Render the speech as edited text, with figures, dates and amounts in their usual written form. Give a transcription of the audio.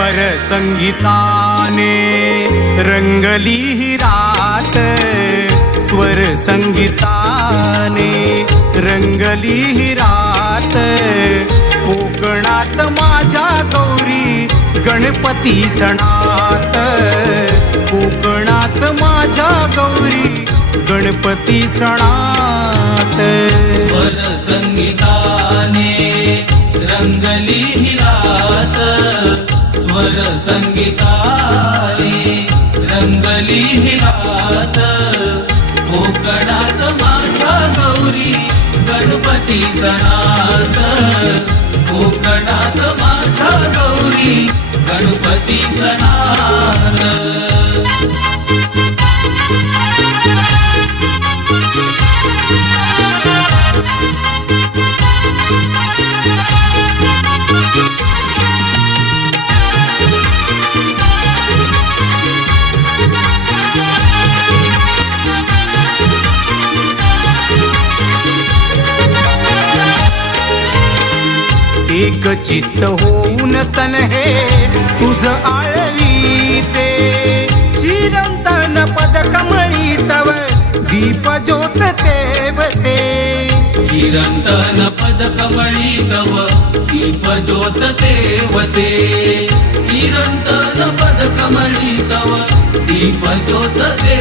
स्वर संगीताने रंगली ही रात, स्वर संगीताने रंगली ही रात. कोकणात माझ्या गौरी गणपती सणात, कोकणात माझ्या गौरी गणपती सणात. स्वर संगीताने रंगली ही रात, स्वर संगीताने रंगली ही रात. कोकणात माझ्या गौरी गणपती सणात, कोकणात माझ्या गौरी गणपती सणात. एक चित्त होऊन तन हे तुझ आळवीते, चिरंतन पद कमळी तव दीप ज्योत तेवते. चिरंतन पद कमळी तव दीप ज्योत तेवते, चिरंतन पद कमळी तव दीप ज्योत तेवते.